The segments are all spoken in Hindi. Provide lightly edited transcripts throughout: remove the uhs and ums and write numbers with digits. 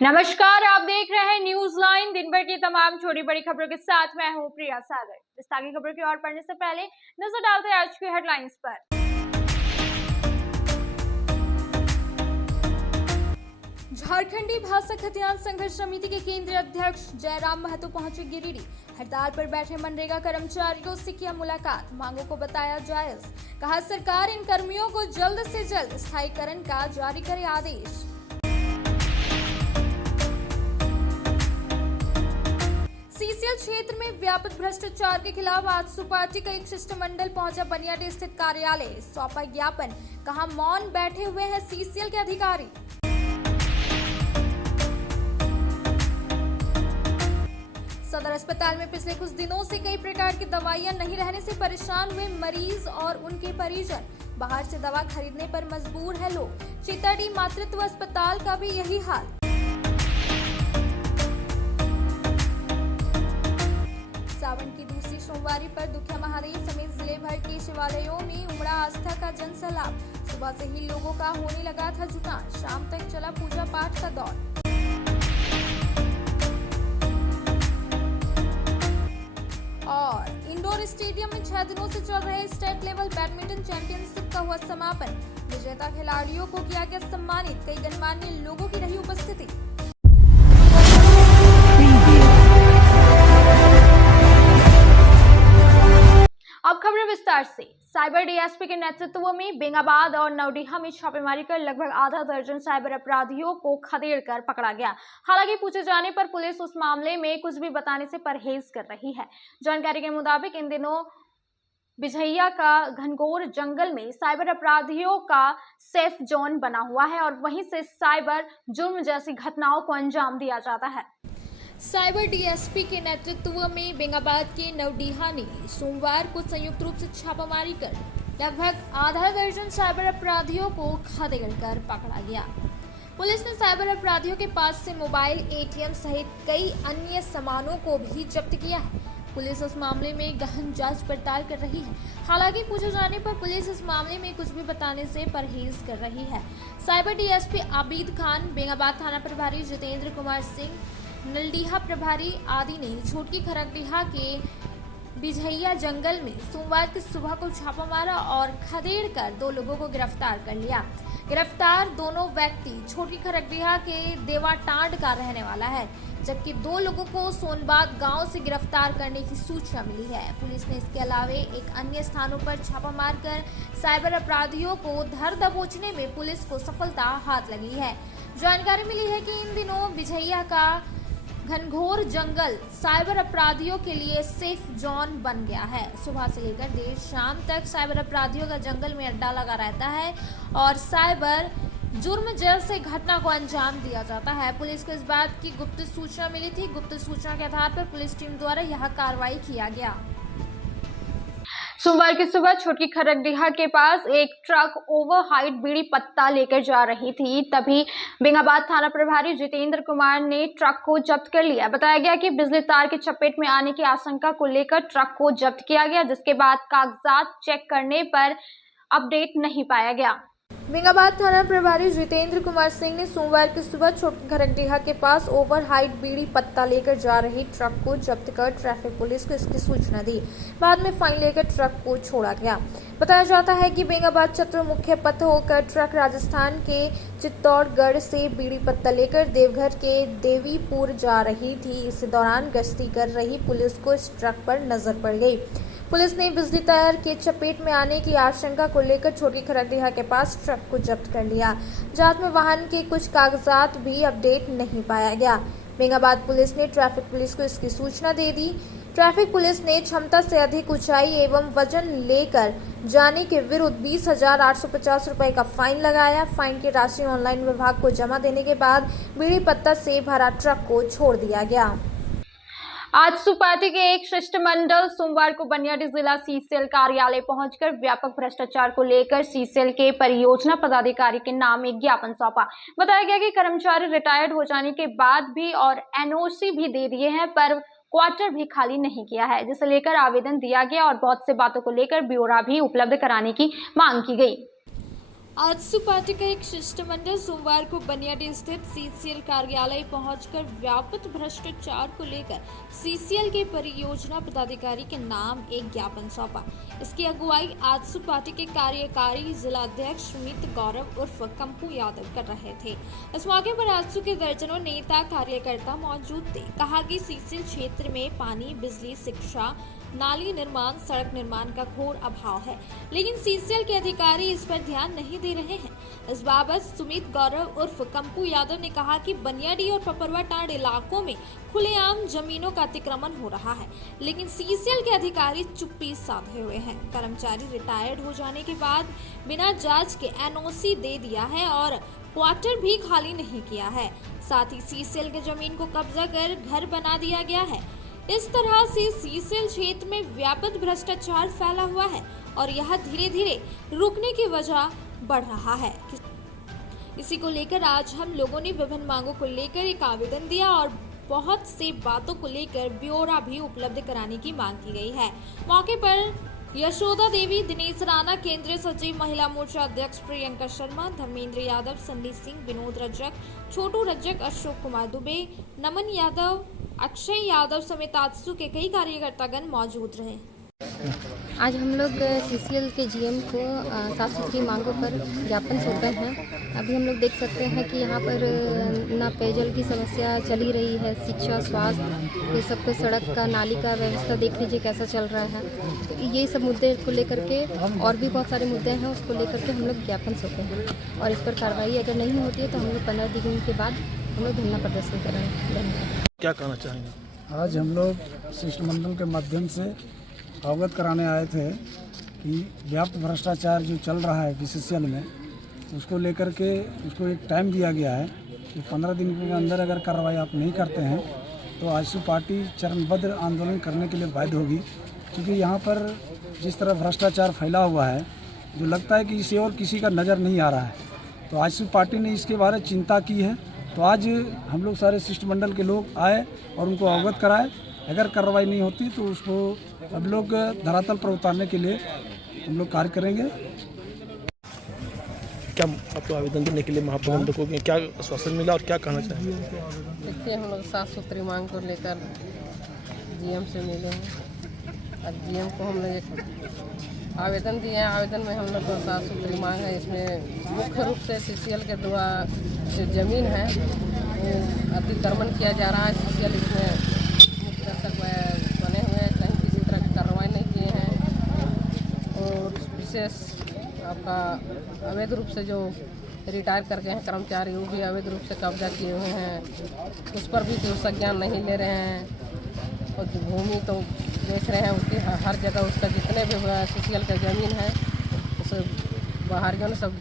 नमस्कार, आप देख रहे हैं न्यूज लाइन। दिन भर की तमाम छोटी बड़ी खबरों के साथ मैं हूं प्रिया सागर। विस्तार की खबरों की ओर बढ़ने से पहले नजर डालते हैं आज की हेडलाइंस पर। झारखंडी भाषा खतियान संघर्ष समिति के केंद्रीय अध्यक्ष जयराम महतो पहुंचे गिरिडीह। हड़ताल पर बैठे मनरेगा कर्मचारियों से किया मुलाकात, मांगों को बताया जायज। कहा सरकार इन कर्मियों को जल्द से जल्द स्थायीकरण का जारी करे आदेश। सीसीएल क्षेत्र में व्यापक भ्रष्टाचार के खिलाफ आज सुपार्टी का एक शिष्टमंडल पहुंचा बनियाडी स्थित कार्यालय, सौंपा ज्ञापन। कहा मौन बैठे हुए हैं सीसीएल के अधिकारी। सदर अस्पताल में पिछले कुछ दिनों से कई प्रकार की दवाइयां नहीं रहने से परेशान हुए मरीज और उनके परिजन। बाहर से दवा खरीदने पर मजबूर है लोग। चिताडी मातृत्व अस्पताल का भी यही हाल। सावन की दूसरी सोमवारी पर दुखिया महादेव समेत जिले भर के शिवालयों में उमड़ा आस्था का जनसैलाब। सुबह से ही लोगों का होने लगा था जुटान, शाम तक चला पूजा पाठ का दौर। और इंडोर स्टेडियम में 6 दिनों से चल रहे स्टेट लेवल बैडमिंटन चैंपियनशिप का हुआ समापन। विजेता खिलाड़ियों को किया गया सम्मानित, कई गणमान्य लोगों की रही उपस्थिति। अब खबरें विस्तार से। साइबर डीएसपी के नेतृत्व में बेंगाबाद और नवडीहा में छापेमारी कर लगभग आधा दर्जन साइबर अपराधियों को खदेड़कर पकड़ा गया। हालांकि पूछे जाने पर पुलिस उस मामले में कुछ भी बताने से परहेज कर रही है। जानकारी के मुताबिक इन दिनों बिझैया का घनघोर जंगल में साइबर अपराधियों का सेफ जोन बना हुआ है और वहीं से साइबर जुर्म जैसी घटनाओं को अंजाम दिया जाता है। साइबर डीएसपी के नेतृत्व में बेंगाबाद के नवडीहा ने सोमवार को संयुक्त रूप से छापामारी कर लगभग आधा दर्जन साइबर अपराधियों को खदेड़कर पकड़ा गया। पुलिस ने साइबर अपराधियों के पास से मोबाइल, एटीएम सहित कई अन्य सामानों को भी जब्त किया है। पुलिस इस मामले में गहन जांच पड़ताल कर रही है। हालांकि पूछे जाने पर पुलिस इस मामले में कुछ भी बताने से परहेज कर रही है। साइबर डीएसपी आबिद खान, बेंगाबाद थाना प्रभारी जितेंद्र कुमार सिंह, नलडीहा प्रभारी आदि ने छोटकी खरगडीहा के बिझैया जंगल में सोमवार की सुबह को छापा मारा और खदेड़कर 2 लोगों को गिरफ्तार कर लिया। गिरफ्तार दोनों व्यक्ति छोटकी खरगडीहा के देवाटांड का रहने वाला है, जबकि 2 लोगों को सोनबाग गांव से गिरफ्तार करने की सूचना मिली है। पुलिस ने इसके अलावा एक अन्य स्थानों पर छापा मारकर साइबर अपराधियों को धर दबोचने में पुलिस को सफलता हाथ लगी है। जानकारी मिली है कि इन दिनों बिझैया का घनघोर जंगल साइबर अपराधियों के लिए सेफ जोन बन गया है। सुबह से लेकर देर शाम तक साइबर अपराधियों का जंगल में अड्डा लगा रहता है और साइबर जुर्म जैसे घटना को अंजाम दिया जाता है। पुलिस को इस बात की गुप्त सूचना मिली थी। गुप्त सूचना के आधार पर पुलिस टीम द्वारा यह कार्रवाई किया गया। सोमवार की सुबह छोटकी खरगडीहा के पास एक ट्रक ओवर हाइट बीड़ी पत्ता लेकर जा रही थी, तभी बेंगाबाद थाना प्रभारी जितेंद्र कुमार ने ट्रक को जब्त कर लिया। बताया गया कि बिजली तार की चपेट में आने की आशंका को लेकर ट्रक को जब्त किया गया, जिसके बाद कागजात चेक करने पर अपडेट नहीं पाया गया। बेंगाबाद थाना प्रभारी जितेंद्र कुमार सिंह ने सोमवार की सुबह छोटकी खरगडीहा के पास ओवर हाइट बीड़ी पत्ता लेकर जा रही ट्रक को जब्त कर ट्रैफिक पुलिस को इसकी सूचना दी। बाद में फाइन लेकर ट्रक को छोड़ा गया। बताया जाता है कि बेंगाबाद चतुर मुख्य पथ होकर ट्रक राजस्थान के चित्तौड़गढ़ से बीड़ी पत्ता लेकर देवघर के देवीपुर जा रही थी। इस दौरान गश्ती कर रही पुलिस को इस ट्रक पर नजर पड़ गई। पुलिस ने बिजली तार के चपेट में आने की आशंका को लेकर छोटकी खरगडीहा के पास ट्रक को जब्त कर लिया। जांच में वाहन के कुछ कागजात भी अपडेट नहीं पाया गया। बेंगाबाद पुलिस ने ट्रैफिक पुलिस को इसकी सूचना दे दी। ट्रैफिक पुलिस ने क्षमता से अधिक ऊंचाई एवं वजन लेकर जाने के विरुद्ध 20,850 रुपए का फाइन लगाया। फाइन की राशि ऑनलाइन विभाग को जमा देने के बाद बीड़ी पत्ता से भरा ट्रक को छोड़ दिया गया। आज सुपार्टी के एक शिष्टमंडल सोमवार को बनियाडी जिला सीसीएल कार्यालय पहुंचकर व्यापक भ्रष्टाचार को लेकर सीसीएल के परियोजना पदाधिकारी के नाम एक ज्ञापन सौंपा। बताया गया कि कर्मचारी रिटायर्ड हो जाने के बाद भी और एनओसी भी दे दिए हैं, पर क्वार्टर भी खाली नहीं किया है, जिसे लेकर आवेदन दिया गया और बहुत से बातों को लेकर ब्यौरा भी उपलब्ध कराने की मांग की गई। आजसू पार्टी का एक शिष्टमंडल सोमवार को बनियाडी स्थित सीसीएल कार्यालय पहुंचकर व्यापक भ्रष्टाचार को लेकर सीसीएल के परियोजना पदाधिकारी के नाम एक ज्ञापन सौंपा। इसकी अगुवाई आजसू पार्टी के कार्यकारी जिलाध्यक्ष सुमित गौरव उर्फ कंपू यादव कर रहे थे। इस मौके पर आजसू के दर्जनों नेता कार्यकर्ता मौजूद थे। कहा कि सीसीएल क्षेत्र में पानी, बिजली, शिक्षा, नाली निर्माण, सड़क निर्माण का घोर अभाव है, लेकिन सीसीएल के अधिकारी इस पर ध्यान नहीं दे रहे हैं। इस बाबत सुमित गौरव उर्फ कंपू यादव ने कहा कि बनियाडी और पपरवा टांड इलाकों में खुलेआम जमीनों का अतिक्रमण हो रहा है, लेकिन सीसीएल के अधिकारी चुप्पी साधे हुए हैं। कर्मचारी रिटायर्ड हो जाने के बाद बिना जांच के एनओसी दे दिया है और क्वार्टर भी खाली नहीं किया है। साथ ही सीसीएल के जमीन को कब्जा कर घर बना दिया गया है। इस तरह से सीसीएल क्षेत्र में व्यापक भ्रष्टाचार फैला हुआ है और यह धीरे धीरे रुकने की वजह बढ़ रहा है। इसी को लेकर आज हम लोगों ने विभिन्न मांगों को लेकर एक आवेदन दिया और बहुत से बातों को लेकर ब्यौरा भी उपलब्ध कराने की मांग की गई है। मौके पर यशोदा देवी, दिनेश राणा, केंद्रीय सचिव महिला मोर्चा अध्यक्ष प्रियंका शर्मा, धर्मेंद्र यादव, सन्नी सिंह, विनोद रजक, छोटू रजक, अशोक कुमार दुबे, नमन यादव, अक्षय यादव समेत आजसू के कई कार्यकर्तागण मौजूद रहे। आज हम लोग सीसीएल के जीएम को साफ सुथरी मांगों पर ज्ञापन सौंपे हैं। अभी हम लोग देख सकते हैं कि यहाँ पर ना पेयजल की समस्या चली रही है, शिक्षा, स्वास्थ्य, ये सब पे सड़क का, नाली का व्यवस्था देख लीजिए कैसा चल रहा है। तो ये सब मुद्दे को लेकर के और भी बहुत सारे मुद्दे हैं, उसको लेकर के हम लोग ज्ञापन सौंपे हैं और इस पर कार्रवाई अगर नहीं होती है तो हम लोग 15 दिन के बाद हम लोग धरना प्रदर्शन करेंगे। धन्यवाद। क्या कहना चाहेंगे? आज हम लोग शिष्टमंडल के माध्यम से अवगत कराने आए थे कि व्याप्त भ्रष्टाचार जो चल रहा है बीसीसीएल में, उसको लेकर के उसको एक टाइम दिया गया है कि 15 दिन के अंदर अगर कार्रवाई आप नहीं करते हैं तो आजसू पार्टी चरणबद्ध आंदोलन करने के लिए बाध्य होगी। क्योंकि यहाँ पर जिस तरह भ्रष्टाचार फैला हुआ है, जो लगता है कि इसे और किसी का नज़र नहीं आ रहा है, तो आजसू पार्टी ने इसके बारे में चिंता की है। तो आज हम लोग सारे शिष्टमंडल के लोग आए और उनको अवगत कराए। अगर कार्रवाई नहीं होती तो उसको अब लोग धरातल पर उतारने के लिए हम लोग कार्य करेंगे। क्या आपको आवेदन देने के लिए महाप्रबंधकों को क्या आश्वासन मिला और क्या कहना चाहेंगे? देखिए, हम लोग साफ सुथरी मांग को लेकर जीएम से मिले हैं और जीएम को हम लोग एक आवेदन दिए हैं। आवेदन में हम लोग को साफ सुथरी मांग है। इसमें मुख्य रूप से सीसीएल के द्वारा जो ज़मीन है वो अतिक्रमण किया जा रहा है। सीसीएल इसमें मुख्य दर्शक बने हुए हैं, कहीं किसी तरह की कार्रवाई नहीं किए हैं और विशेष आपका अवैध रूप से जो रिटायर कर गए हैं कर्मचारी, वो भी अवैध रूप से कब्जा किए हुए हैं, उस पर भी कोई संज्ञान नहीं ले रहे हैं। और भूमि तो देख रहे हैं उसकी हर जगह, उसका जितने भी सीसीएल का ज़मीन है उस बाहरियों ने सब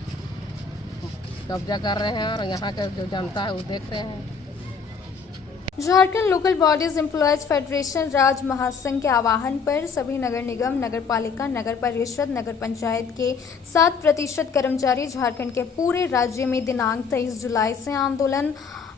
कब्जा कर रहे हैं और यहाँ का जो जनता है वो देख रहे हैं। Jharkhand local bodies employees federation राज्य महासंघ के आह्वान पर सभी नगर निगम, नगर पालिका, नगर परिषद, नगर पंचायत के 7% कर्मचारी झारखंड के पूरे राज्य में दिनांक 23 जुलाई से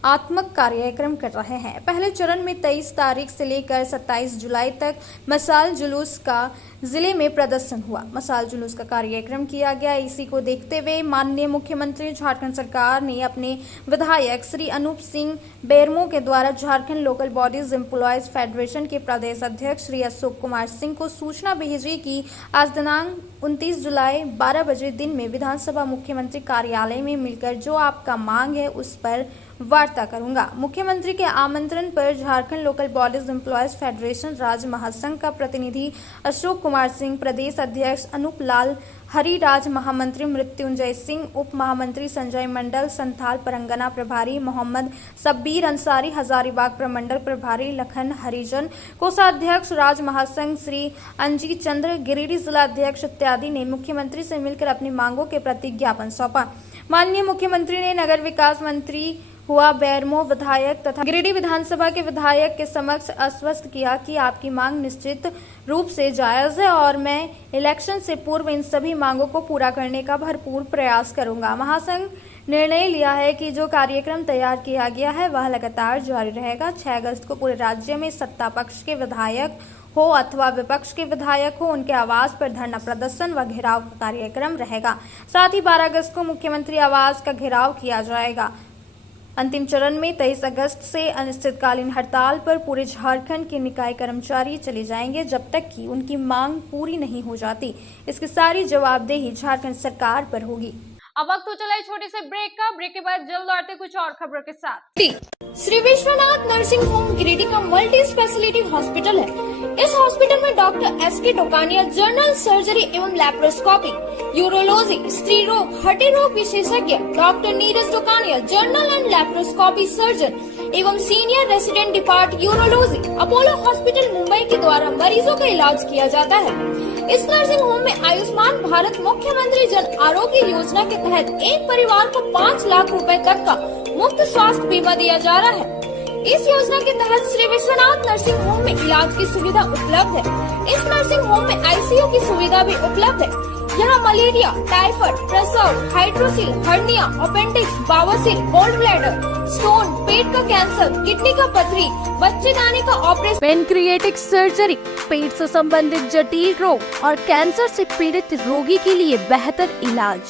आत्मक कार्यक्रम कर रहे हैं। पहले चरण में 23 तारीख से लेकर 27 जुलाई तक मसाल जुलूस का जिले में प्रदर्शन हुआ। मसाल जुलूस का कार्यक्रम किया गया। इसी को देखते हुए माननीय मुख्यमंत्री झारखंड सरकार ने अपने विधायक श्री अनूप सिंह बेरमो के द्वारा Jharkhand local bodies employees federation के प्रदेश अध्यक्ष श्री अशोक कुमार सिंह को सूचना भेजी कि आज दिनांक 29 जुलाई 12 बजे दिन में विधानसभा मुख्यमंत्री कार्यालय में मिलकर जो आपका मांग है उस पर वार्ता करूंगा। मुख्यमंत्री के आमंत्रण पर Jharkhand local bodies employees federation राज्य महासंघ का प्रतिनिधि अशोक कुमार सिंह, प्रदेश अध्यक्ष अनूप लाल हरिराज, महामंत्री मृत्युंजय सिंह, उप महामंत्री संजय मंडल, संथाल परगना प्रभारी मोहम्मद सब्बीर अंसारी, हजारीबाग प्रमंडल प्रभारी लखन हरिजन, कोषाध्यक्ष राज्य महासंघ श्री अंजीत चंद्र, गिरिडीह जिलाध्यक्ष इत्यादि ने मुख्यमंत्री से मिलकर अपनी मांगों के प्रति ज्ञापन सौंपा। माननीय मुख्यमंत्री ने नगर विकास मंत्री हुआ बेरमो विधायक तथा गिरिडीह विधानसभा के विधायक के समक्ष आश्वस्त किया कि आपकी मांग निश्चित रूप से जायज है और मैं इलेक्शन से पूर्व इन सभी मांगों को पूरा करने का भरपूर प्रयास करूंगा। महासंघ निर्णय लिया है कि जो कार्यक्रम तैयार किया गया है वह लगातार जारी रहेगा। 6 अगस्त को पूरे राज्य में सत्ता पक्ष के विधायक हो अथवा विपक्ष के विधायक हो, उनके आवास पर धरना प्रदर्शन व घेराव का कार्यक्रम रहेगा। साथ ही 12 अगस्त को मुख्यमंत्री आवास का घेराव किया जाएगा। अंतिम चरण में 23 अगस्त से अनिश्चितकालीन हड़ताल पर पूरे झारखंड के निकाय कर्मचारी चले जाएंगे जब तक कि उनकी मांग पूरी नहीं हो जाती। इसकी सारी जवाबदेही झारखंड सरकार पर होगी। अब वक्त हो चला है छोटे से ब्रेक का। ब्रेक के बाद जल्द लौटते कुछ और खबरों के साथ। श्री विश्वनाथ नर्सिंग होम गिरिडीह का मल्टी स्पेशलिटी हॉस्पिटल है। इस हॉस्पिटल में doctor SK. Tokania general surgery एवं लैप्रोस्कोपी, यूरोलॉजी, स्त्री रोग, हड्डी रोग विशेषज्ञ, doctor Neeraj Tokania general and laparoscopy surgeon एवं senior resident depart urology, Apollo hospital Mumbai के द्वारा मरीजों का इलाज किया जाता है। इस नर्सिंग होम में आयुष्मान भारत मुख्यमंत्री जन आरोग्य योजना के तहत एक परिवार को 5 लाख रुपए तक का मुफ्त स्वास्थ्य बीमा दिया जा रहा है। इस योजना के तहत श्री विश्वनाथ नर्सिंग होम में इलाज की सुविधा उपलब्ध है। इस नर्सिंग होम में आईसीयू की सुविधा भी उपलब्ध है। यहाँ मलेरिया, टाइफाइड, प्रसव, हाइड्रोसिल, हर्निया, अपेंडिक्स, बवासीर, गोल्ड ब्लैडर, स्टोन, पेट का कैंसर, किडनी का पथरी, बच्चेदानी का ऑपरेशन, पेनक्रिएटिक सर्जरी, पेट से संबंधित जटिल रोग और कैंसर से पीड़ित रोगी के लिए बेहतर इलाज।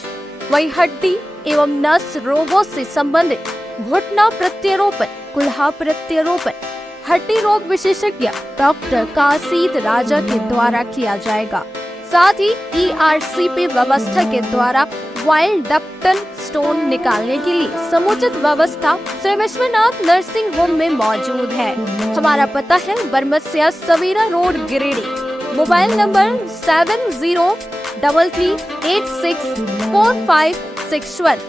वही हड्डी एवं नस रोगों से संबंधित घुटना प्रत्यारोपण, कुल्हा प्रत्यारोपण, हड्डी रोग विशेषज्ञ डॉक्टर काशीद राजा के द्वारा किया जाएगा। साथ ही ERCP व्यवस्था के द्वारा वाइल्ड डक्टन स्टोन निकालने के लिए समुचित व्यवस्था श्री विश्वनाथ नर्सिंग होम में मौजूद है। हमारा पता है Baramsiya Savera road Giridih. Mobile number 7033864561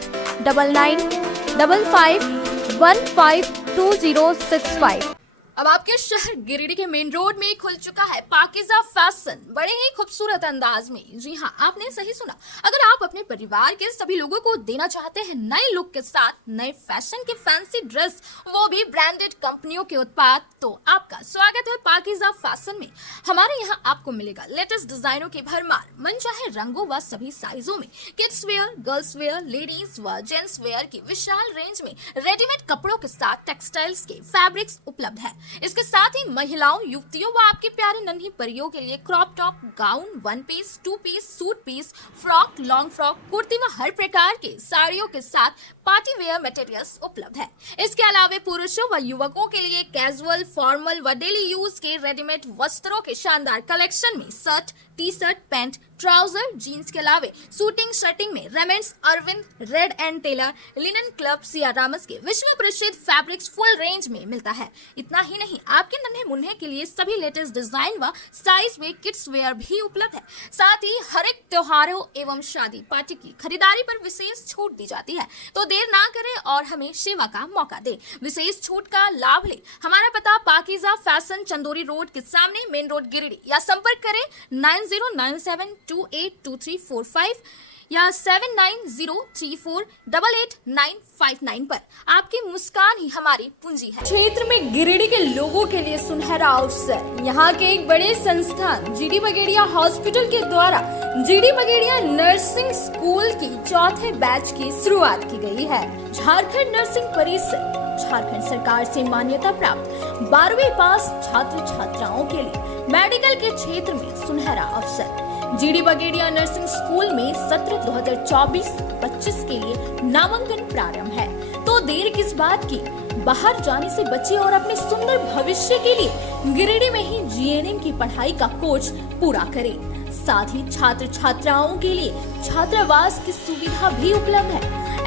9955152065। अब आपके शहर गिरिडीह के मेन रोड में खुल चुका है पाकिजा फैशन, बड़े ही खूबसूरत अंदाज में। जी हाँ, आपने सही सुना। अगर आप अपने परिवार के सभी लोगों को देना चाहते हैं नए लुक के साथ नए फैशन के फैंसी ड्रेस, वो भी ब्रांडेड कंपनियों के उत्पाद, तो आपका स्वागत है पाकिजा फैशन में। हमारे यहाँ आपको मिलेगा लेटेस्ट डिजाइनों की भरमार, मनचाहे रंगों व सभी साइजों में, kids wear, girls wear, ladies व जेंट्स वेयर की विशाल रेंज में रेडीमेड कपड़ों के साथ टेक्सटाइल्स के फैब्रिक्स उपलब्ध है। इसके साथ ही महिलाओं, युवतियों व आपके प्यारे नन्ही परियों के लिए crop top, gown, 1 piece, 2 piece, suit piece, frock, long frock, kurti व हर प्रकार के साड़ियों के साथ पार्टी वेयर मटेरियल्स उपलब्ध है। इसके अलावा पुरुषों व युवकों के लिए कैजुअल, फॉर्मल व डेली यूज के रेडीमेड वस्त्रों के शानदार कलेक्शन में shirt, T shirt, pant, trouser, jeans के अलावे शूटिंग शर्टिंग में Raymonds, Arvind, Reid and Taylor, Linen Club, Siyaram's के विश्व प्रसिद्ध फैब्रिक्स फुल रेंज में मिलता है। इतना ही नहीं, आपके नन्हे मुन्ने के लिए सभी लेटेस्ट डिजाइन व साइज में किड्स वेयर भी उपलब्ध है। साथ ही हर एक त्योहारों एवं शादी पार्टी की खरीदारी पर विशेष छूट दी जाती है, तो देर ना करें और हमें सेवा का मौका दे, विशेष छूट का लाभ ले। हमारा पता पाकिजा फैशन, चंदोरी रोड के सामने, मेन रोड गिरिडीह, या संपर्क करें 9097282345 या 7903488959 पर। आपकी मुस्कान ही हमारी पूंजी है। क्षेत्र में गिरिडीह के लोगों के लिए सुनहरा अवसर। यहाँ के एक बड़े संस्थान जीडी बगेड़िया हॉस्पिटल के द्वारा जीडी बगेड़िया नर्सिंग स्कूल की 4थे बैच की शुरुआत की गई है। झारखंड नर्सिंग परिषद झारखंड सरकार से मान्यता प्राप्त 12वीं पास छात्र छात्राओं के लिए मेडिकल के क्षेत्र में सुनहरा अवसर। जीडी बगेड़िया नर्सिंग स्कूल में सत्र 2024-25 के लिए नामांकन प्रारंभ है, तो देर किस बात की, बाहर जाने से बचे और अपने सुंदर भविष्य के लिए गिरिडीह में ही जीएनएम की पढ़ाई का कोर्स पूरा करें। साथ ही छात्र छात्राओं के लिए छात्रावास की सुविधा भी उपलब्ध है।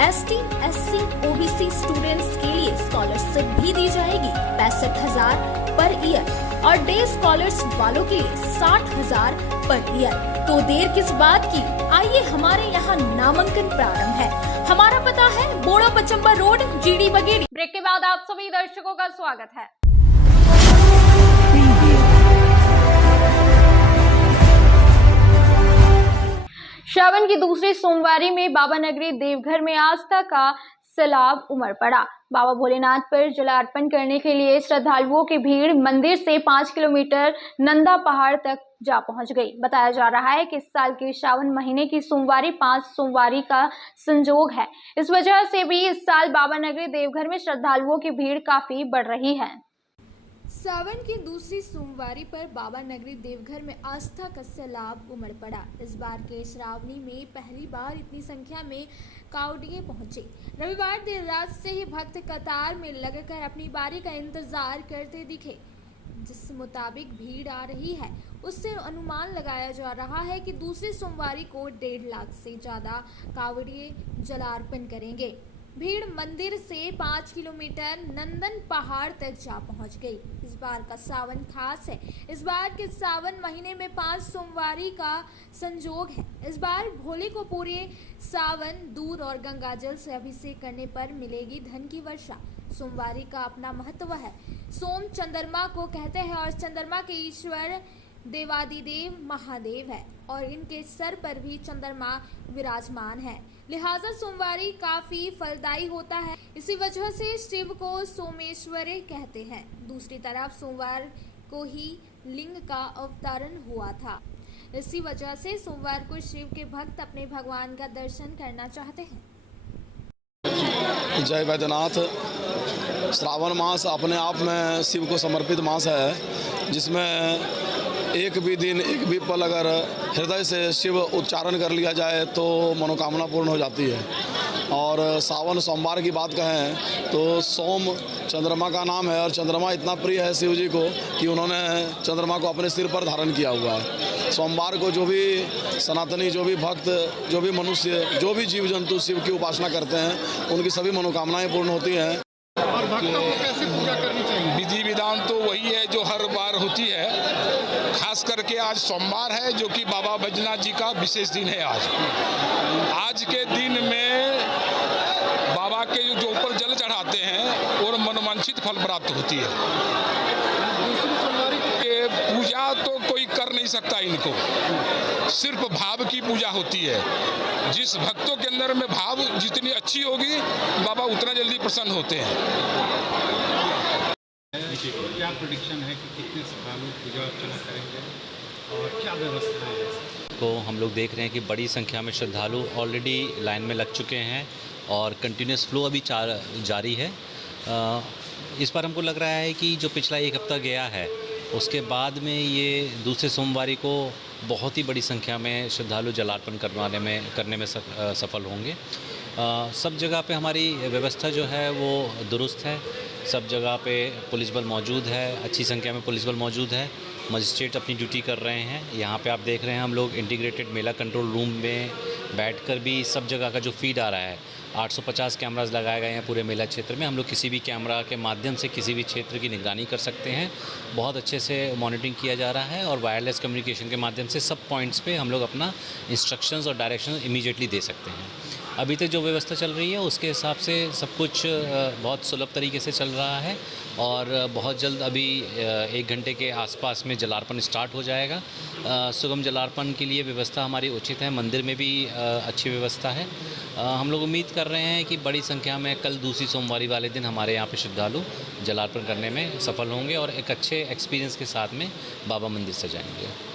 ST, SC, OBC स्टूडेंट्स के लिए स्कॉलरशिप भी दी जाएगी 65,000 पर ईयर और डे स्कॉलर्स वालों के लिए 60,000 पर ईयर। तो देर किस बात की, आइए हमारे यहाँ नामांकन प्रारंभ है। हमारा पता है बोड़ा पचम्बा रोड, जीडी बगेड़िया। ब्रेक के बाद आप सभी दर्शकों का स्वागत है। श्रावण की दूसरी सोमवारी में बाबा नगरी देवघर में आस्था का सैलाब उमड़ पड़ा। बाबा भोलेनाथ पर जलार्पण करने के लिए श्रद्धालुओं की भीड़ मंदिर से 5 किलोमीटर नंदा पहाड़ तक जा पहुंच गई। बताया जा रहा है कि इस साल के श्रावण महीने की सोमवारी 5 सोमवारी का संजोग है। इस वजह से भी इस साल बाबा नगरी देवघर में श्रद्धालुओं की भीड़ काफी बढ़ रही है। सावन की दूसरी सोमवारी पर बाबा नगरी देवघर में आस्था का सैलाब उमड़ पड़ा। इस बार के श्रावणी में पहली बार इतनी संख्या में कावड़िए पहुंचे। रविवार देर रात से ही भक्त कतार में लगकर अपनी बारी का इंतजार करते दिखे। जिस मुताबिक भीड़ आ रही है उससे अनुमान लगाया जा रहा है कि दूसरी सोमवारी को 1.5 लाख से ज़्यादा कावड़िए जलार्पण करेंगे। भीड़ मंदिर से 5 किलोमीटर नंदन पहाड़ तक जा पहुंच गई। इस बार का सावन खास है। इस बार के सावन महीने में 5 सोमवारी का संजोग है। इस बार भोले को पूरे सावन दूध और गंगाजल से अभिषेक करने पर मिलेगी धन की वर्षा। सोमवारी का अपना महत्व है। सोम चंद्रमा को कहते हैं और चंद्रमा के ईश्वर देवादिदेव महादेव है और इनके सर पर भी चंद्रमा विराजमान है। लिहाजा सोमवारी काफी फलदायी होता है। इसी वजह से शिव को सोमेश्वरी कहते हैं। दूसरी तरफ सोमवार को ही लिंग का अवतरण हुआ था। इसी वजह से सोमवार को शिव के भक्त अपने भगवान का दर्शन करना चाहते हैं। जय वैद्यनाथ। श्रावण मास अपने आप में शिव को समर्पित मास है, जिसमें एक भी दिन एक भी पल अगर हृदय से शिव उच्चारण कर लिया जाए तो मनोकामना पूर्ण हो जाती है। और सावन सोमवार की बात कहें तो सोम चंद्रमा का नाम है और चंद्रमा इतना प्रिय है शिव जी को कि उन्होंने चंद्रमा को अपने सिर पर धारण किया हुआ है। सोमवार को जो भी सनातनी, जो भी भक्त, जो भी मनुष्य, जो भी जीव जंतु शिव की उपासना करते हैं उनकी सभी मनोकामनाएं पूर्ण होती हैं। और भक्तों को कैसे पूजा करनी चाहिए? विधि विधान तो वही है जो हर बार होती है। खास करके आज सोमवार है जो कि बाबा बैजनाथ जी का विशेष दिन है। आज के दिन में बाबा के जो ऊपर जल चढ़ाते हैं और मनोवांछित फल प्राप्त होती है। ये पूजा तो कोई कर नहीं सकता, इनको सिर्फ भाव की पूजा होती है। जिस भक्तों के अंदर में भाव जितनी अच्छी होगी बाबा उतना जल्दी प्रसन्न होते हैं। क्या प्रेडिक्शन है कि कितने श्रद्धालु पूजा अर्चना करेंगे और क्या व्यवस्था है? तो हम लोग देख रहे हैं कि बड़ी संख्या में श्रद्धालु ऑलरेडी लाइन में लग चुके हैं और कंटिन्यूस फ्लो अभी जारी है। इस बार हमको लग रहा है कि जो पिछला एक हफ्ता गया है उसके बाद में ये दूसरे सोमवारी को बहुत ही बड़ी संख्या में श्रद्धालु जलार्पण करने में सफल होंगे। सब जगह पे हमारी व्यवस्था जो है वो दुरुस्त है। सब जगह पे पुलिस बल मौजूद है, अच्छी संख्या में पुलिस बल मौजूद है। मजिस्ट्रेट अपनी ड्यूटी कर रहे हैं। यहाँ पे आप देख रहे हैं हम लोग इंटीग्रेटेड मेला कंट्रोल रूम में बैठकर भी सब जगह का जो फीड आ रहा है 850 कैमरास लगाए गए हैं पूरे मेला क्षेत्र में। हम लोग किसी भी कैमरा के माध्यम से किसी भी क्षेत्र की निगरानी कर सकते हैं। बहुत अच्छे से मॉनिटरिंग किया जा रहा है और वायरलेस कम्युनिकेशन के माध्यम से सब पॉइंट्स पे हम लोग अपना इंस्ट्रक्शंस और डायरेक्शन इमीडिएटली दे सकते हैं। अभी तक जो व्यवस्था चल रही है उसके हिसाब से सब कुछ बहुत सुलभ तरीके से चल रहा है और बहुत जल्द अभी 1 घंटे के आसपास में जलार्पण स्टार्ट हो जाएगा। सुगम जलार्पण के लिए व्यवस्था हमारी उचित है। मंदिर में भी अच्छी व्यवस्था है। हम लोग उम्मीद कर रहे हैं कि बड़ी संख्या में कल दूसरी सोमवारी वाले दिन हमारे यहाँ पे श्रद्धालु जलार्पण करने में सफल होंगे और एक अच्छे एक्सपीरियंस के साथ में बाबा मंदिर सजाएंगे।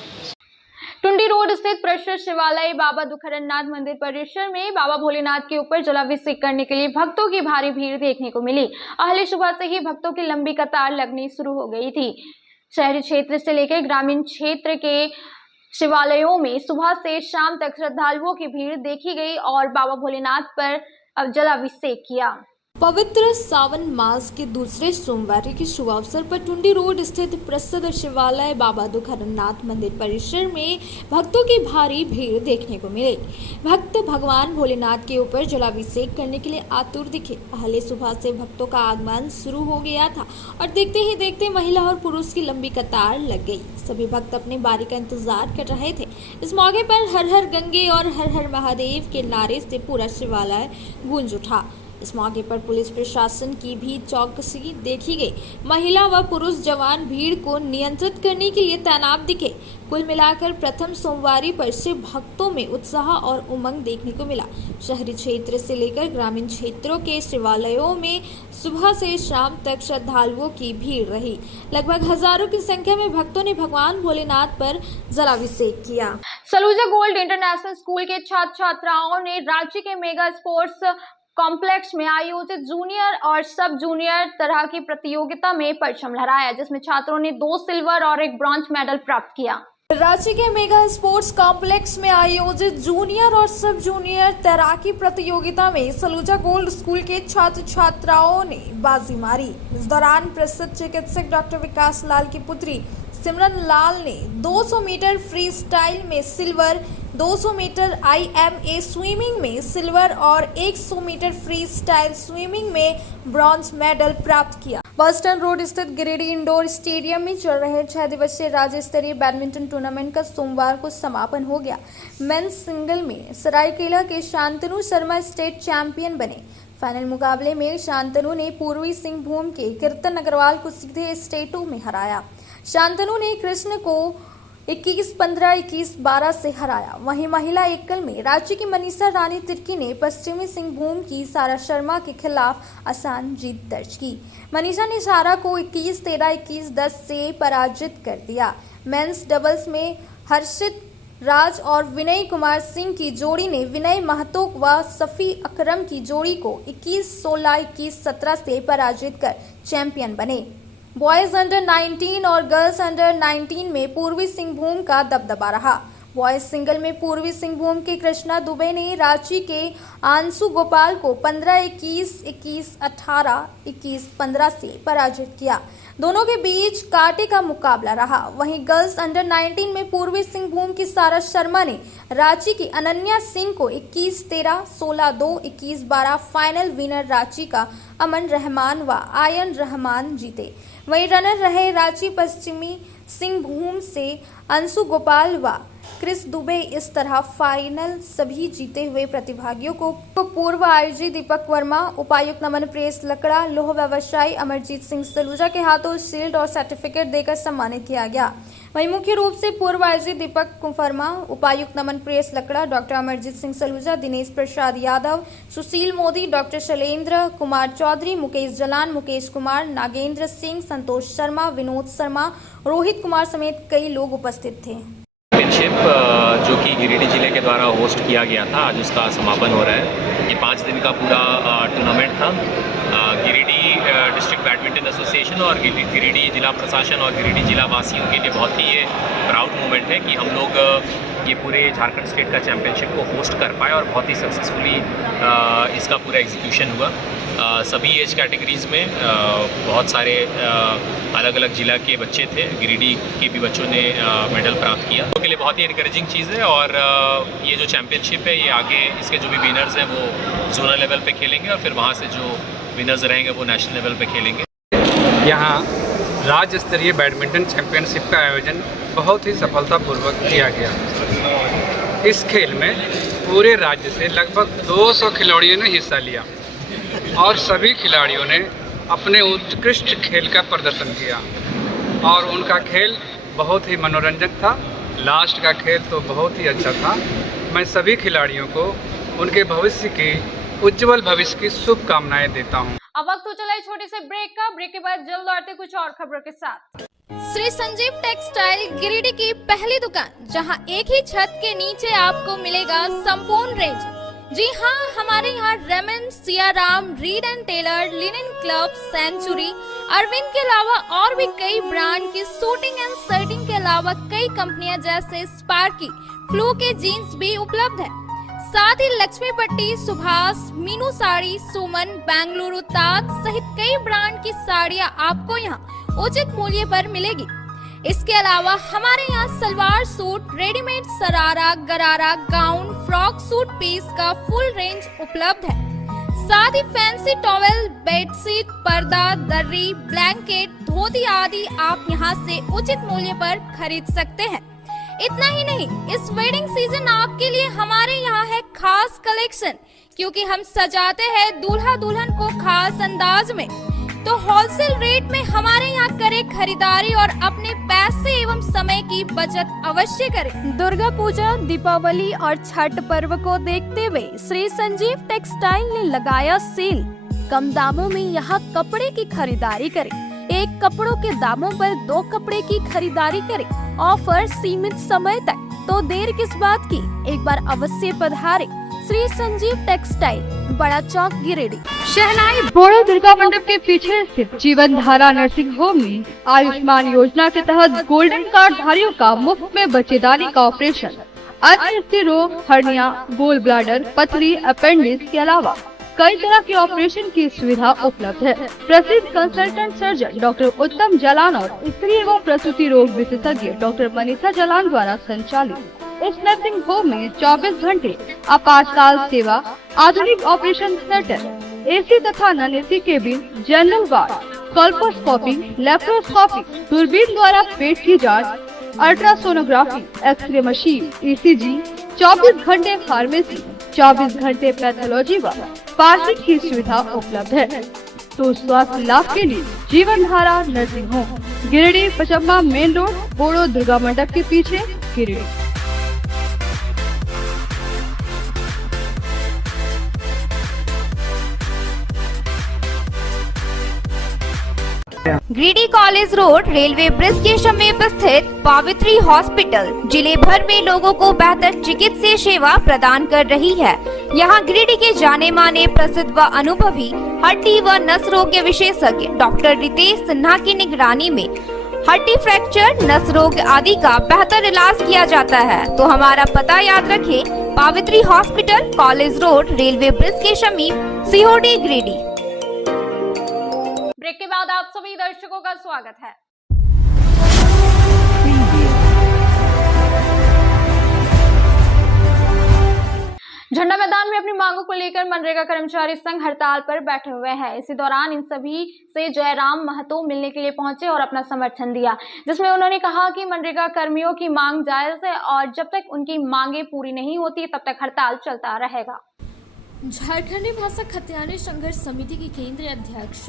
टुंडी रोड स्थित प्रसिद्ध शिवालय बाबा दुखरनाथ मंदिर परिसर में बाबा भोलेनाथ के ऊपर जलाभिषेक करने के लिए भक्तों की भारी भीड़ देखने को मिली। अहले सुबह से ही भक्तों की लंबी कतार लगनी शुरू हो गई थी। शहरी क्षेत्र से लेकर ग्रामीण क्षेत्र के शिवालयों में सुबह से शाम तक श्रद्धालुओं की भीड़ देखी गई और बाबा भोलेनाथ पर अब जलाभिषेक किया। पवित्र सावन मास के दूसरे सोमवार के शुभ अवसर पर टुंडी रोड स्थित प्रसिद्ध शिवालय बाबा दुखरनाथ मंदिर परिसर में भक्तों की भारी भीड़ देखने को मिली। भक्त भगवान भोलेनाथ के ऊपर जलाभिषेक करने के लिए आतुर दिखे। पहले सुबह से भक्तों का आगमन शुरू हो गया था और देखते ही देखते महिला और पुरुष की लंबी कतार लग गई। सभी भक्त अपनी बारी का इंतजार कर रहे थे। इस मौके पर हर हर गंगे और हर हर महादेव के नारे से पूरा शिवालय गूंज उठा। इस मौके पर पुलिस प्रशासन की भी चौकसी देखी गई। महिला व पुरुष जवान भीड़ को नियंत्रित करने के लिए तैनात दिखे। कुल मिलाकर प्रथम सोमवारी पर शिव भक्तों में उत्साह और उमंग देखने को मिला। शहरी क्षेत्र से लेकर ग्रामीण क्षेत्रों के शिवालयों में सुबह से शाम तक श्रद्धालुओं की भीड़ रही। लगभग हजारों की संख्या में भक्तों ने भगवान भोलेनाथ पर जलाभिषेक किया। सलूजा गोल्ड इंटरनेशनल स्कूल के छात्र छात्राओं ने रांची के मेगा स्पोर्ट्स कॉम्प्लेक्स में आयोजित जूनियर और सब जूनियर तरह की प्रतियोगिता में परचम लहराया, जिसमें छात्रों ने 2 सिल्वर और 1 ब्रॉन्ज मेडल प्राप्त किया। रांची के मेगा स्पोर्ट्स कॉम्प्लेक्स में आयोजित जूनियर और सब जूनियर तैराकी प्रतियोगिता में सलूजा गोल्ड स्कूल के छात्र छात्राओं ने बाजी मारी। इस दौरान प्रसिद्ध चिकित्सक डॉक्टर विकास लाल की पुत्री सिमरन लाल ने 200 मीटर फ्री स्टाइल में सिल्वर, 200 मीटर IMA स्विमिंग में सिल्वर और 100 मीटर फ्री स्टाइल स्विमिंग में ब्रॉन्ज मेडल प्राप्त किया। बस स्टैंड रोड स्थित गिरिडीह इंडोर स्टेडियम में चल रहे 6 दिवसीय राज्य स्तरीय बैडमिंटन टूर्नामेंट का सोमवार को समापन हो गया। मेंस सिंगल में सरायकेला के शांतनु शर्मा स्टेट चैंपियन बने। फाइनल मुकाबले में शांतनु ने पूर्वी सिंहभूम के कीर्तन अग्रवाल को सीधे स्टेटों में हराया। शांतनु ने कृष्ण को 21-15, 21-12 से हराया। वहीं महिला एकल में रांची की मनीषा रानी तिर्की ने पश्चिमी सिंहभूम की सारा शर्मा के खिलाफ आसान जीत दर्ज की। मनीषा ने सारा को 21-13, 21-10 से पराजित कर दिया। मेंस डबल्स में हर्षित राज और विनय कुमार सिंह की जोड़ी ने विनय महतो व सफ़ी अकरम की जोड़ी को 21-16, 21-17 से पराजित कर चैंपियन बने। बॉयज अंडर 19 और गर्ल्स अंडर 19 में पूर्वी सिंहभूम का दबदबा रहा। बॉयज सिंगल में पूर्वी सिंहभूम के कृष्णा दुबे ने रांची के आंसू गोपाल को 15-21, 21-18, 21-15 से पराजित किया। दोनों के बीच कांटे का मुकाबला रहा। वहीं गर्ल्स अंडर 19 में पूर्वी सिंहभूम की सारा शर्मा ने रांची की अनन्या सिंह को 21-13, 16-2, 21-12 फाइनल विनर रांची का अमन रहमान व आयन रहमान जीते। वहीं रनर रहे रांची पश्चिमी सिंहभूम से अंशु गोपाल व क्रिस दुबे। इस तरह फाइनल सभी जीते हुए प्रतिभागियों को पूर्व आईजी दीपक वर्मा, उपायुक्त नमन प्रेस लकड़ा, लोह व्यवसायी अमरजीत सिंह सलूजा के हाथों शील्ड और सर्टिफिकेट देकर सम्मानित किया गया। वहीं मुख्य रूप से पूर्व आईजी दीपक वर्मा, उपायुक्त नमन प्रेस लकड़ा, डॉक्टर अमरजीत सिंह सलूजा, दिनेश प्रसाद यादव, सुशील मोदी, डॉक्टर शैलेंद्र कुमार चौधरी, मुकेश जलान, मुकेश कुमार, नागेंद्र सिंह, संतोष शर्मा, विनोद शर्मा, रोहित कुमार समेत कई लोग उपस्थित थे। चैंपियनशिप जो कि गिरिडीह जिले के द्वारा होस्ट किया गया था, आज उसका समापन हो रहा है। ये 5 दिन का पूरा टूर्नामेंट था। गिरिडीह डिस्ट्रिक्ट बैडमिंटन एसोसिएशन और गिरिडीह जिला प्रशासन और गिरिडीह जिला वासियों के लिए बहुत ही ये प्राउड मोमेंट है कि हम लोग ये पूरे झारखंड स्टेट का चैंपियनशिप को होस्ट कर पाए और बहुत ही सक्सेसफुली इसका पूरा एग्जीक्यूशन हुआ। सभी एज कैटेगरीज़ में बहुत सारे अलग अलग जिला के बच्चे थे। गिरिडीह के भी बच्चों ने मेडल प्राप्त किया, तो के लिए बहुत ही इनकरेजिंग चीज़ है। और ये जो चैंपियनशिप है, ये आगे इसके जो भी विनर्स हैं वो जोनल लेवल पे खेलेंगे और फिर वहाँ से जो विनर्स रहेंगे वो नेशनल लेवल पे खेलेंगे। यहाँ राज्य स्तरीय बैडमिंटन चैंपियनशिप का आयोजन बहुत ही सफलतापूर्वक किया गया। इस खेल में पूरे राज्य से लगभग 200 खिलाड़ियों ने हिस्सा लिया और सभी खिलाड़ियों ने अपने उत्कृष्ट खेल का प्रदर्शन किया और उनका खेल बहुत ही मनोरंजक था। लास्ट का खेल तो बहुत ही अच्छा था। मैं सभी खिलाड़ियों को उनके भविष्य की उज्जवल भविष्य की शुभकामनाएं देता हूं। अब वक्त तो चला है छोटे से ब्रेक का। ब्रेक के बाद जल्द लौटते कुछ और खबरों के साथ। श्री संजीव टेक्सटाइल गिरिडीह की पहली दुकान, जहां एक ही छत के नीचे आपको मिलेगा संपूर्ण रेंज। जी हाँ, हमारे यहाँ Raymond, Siyaram, Reid and Taylor, Linen Club, Century, Arvind के अलावा और भी कई ब्रांड की सूटिंग एंड शर्टिंग के अलावा कई कंपनियां जैसे स्पार्की, फ्लू के जीन्स भी उपलब्ध है। साथ ही लक्ष्मी पट्टी, सुभाष, मीनू साड़ी, सुमन, बेंगलुरु ताज सहित कई ब्रांड की साड़ियां आपको यहाँ उचित मूल्य पर मिलेगी। इसके अलावा हमारे यहाँ सलवार सूट, रेडीमेड सरारा, गरारा, गाउन, फ्रॉक सूट पीस का फुल रेंज उपलब्ध है। साथ ही फैंसी टॉवेल, बेडशीट, पर्दा, दर्री, ब्लैंकेट, धोती आदि आप यहाँ से उचित मूल्य पर खरीद सकते हैं। इतना ही नहीं, इस वेडिंग सीजन आपके लिए हमारे यहाँ है खास कलेक्शन, क्योंकि हम सजाते हैं दूल्हा दुल्हन को खास अंदाज में। तो होलसेल रेट में हमारे यहाँ करें खरीदारी और अपने पैसे एवं समय की बचत अवश्य करें। दुर्गा पूजा, दीपावली और छठ पर्व को देखते हुए श्री संजीव टेक्सटाइल ने लगाया सेल। कम दामों में यहाँ कपड़े की खरीदारी करें। एक कपड़ों के दामों पर 2 कपड़े की खरीदारी करें। ऑफर सीमित समय तक, तो देर किस बात की, एक बार अवश्य पधारें। श्री संजीव टेक्सटाइल, बड़ा चौक, गिरिडीह। शहनाई बोड़ो दुर्गा मंडप के पीछे स्थित जीवन धारा नर्सिंग होम में आयुष्मान योजना के तहत गोल्डन कार्ड धारियों का मुफ्त में बच्चेदानी का ऑपरेशन, अन्य रोग, हर्निया, गोल ब्लैडर, पथरी, अपेंडिक्स के अलावा कई तरह के ऑपरेशन की सुविधा उपलब्ध है। प्रसिद्ध कंसल्टेंट सर्जन डॉक्टर उत्तम जलान और स्त्री एवं प्रसूति रोग विशेषज्ञ डॉक्टर मनीषा जलान द्वारा संचालित इस नर्सिंग होम में 24 घंटे आपातकाल सेवा, आधुनिक ऑपरेशन थिएटर, एसी तथा non AC cabin, general ward, colposcopy, laparoscopy, दूरबीन द्वारा पेट की जांच, अल्ट्रासोनोग्राफी, एक्सरे मशीन, ईसीजी, 24 घंटे फार्मेसी, 24 घंटे पैथोलॉजी व पार्किंग की सुविधा उपलब्ध है। तो स्वास्थ्य लाभ के लिए Jeevan Dhara nursing home, Giridih, Pachamba main road, Bodo Durga मंडप के पीछे, Giridih. Giridih college road railway bridge के समीप स्थित पावित्री हॉस्पिटल जिले भर में लोगों को बेहतर चिकित्सीय सेवा प्रदान कर रही है। यहाँ गिरिडीह के जाने माने, प्रसिद्ध व अनुभवी हड्डी व नस रोग के विशेषज्ञ डॉक्टर रितेश सिन्हा की निगरानी में हड्डी फ्रैक्चर, नस रोग आदि का बेहतर इलाज किया जाता है। तो हमारा पता याद रखें, Pavitri hospital, college road, railway bridge के समीप, सीहोडी, गिरिडीह। ब्रेक के बाद आप सभी दर्शकों का स्वागत है। झंडा मैदान में अपनी मांगों को लेकर मनरेगा कर्मचारी संघ हड़ताल पर बैठे हुए हैं। इसी दौरान इन सभी से जयराम महतो मिलने के लिए पहुंचे और अपना समर्थन दिया, जिसमें उन्होंने कहा कि मनरेगा कर्मियों की मांग जायज है और जब तक उनकी मांगें पूरी नहीं होती तब तक हड़ताल चलता रहेगा। झारखंडी भाषा खतियानी संघर्ष समिति के केंद्रीय अध्यक्ष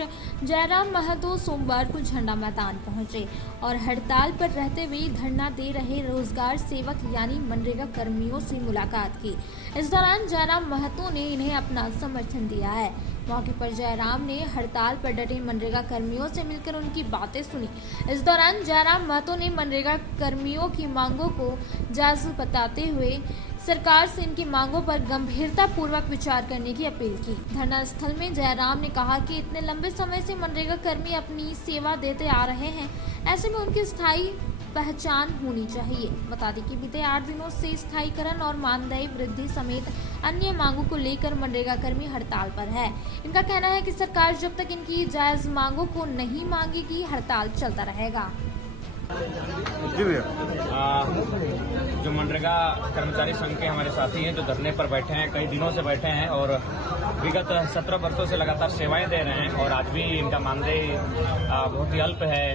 जयराम महतो सोमवार को झंडा मैदान पहुंचे और हड़ताल पर रहते हुए धरना दे रहे रोजगार सेवक यानी मनरेगा कर्मियों से मुलाकात की। इस दौरान जयराम महतो ने इन्हें अपना समर्थन दिया है। मौके पर जयराम ने हड़ताल पर डटे मनरेगा कर्मियों से मिलकर उनकी बातें सुनी। इस दौरान जयराम महतो ने मनरेगा कर्मियों की मांगों को जायज बताते हुए सरकार से इनकी मांगों पर गंभीरता पूर्वक विचार करने की अपील की। धरना स्थल में जयराम ने कहा कि इतने लंबे समय से मनरेगा कर्मी अपनी सेवा देते आ रहे हैं, ऐसे में उनकी स्थायी पहचान होनी चाहिए। बता दें कि बीते 8 दिनों से स्थायीकरण और मानदेय वृद्धि समेत अन्य मांगों को लेकर मनरेगा कर्मी हड़ताल पर है। इनका कहना है कि सरकार जब तक इनकी जायज मांगों को नहीं मांगेगी, हड़ताल चलता रहेगा। जी भैया, जो मनरेगा कर्मचारी संघ के हमारे साथी हैं जो धरने पर बैठे हैं, कई दिनों से बैठे हैं और विगत 17 वर्षों से लगातार सेवाएं दे रहे हैं और आज भी इनका मानदेय बहुत ही अल्प है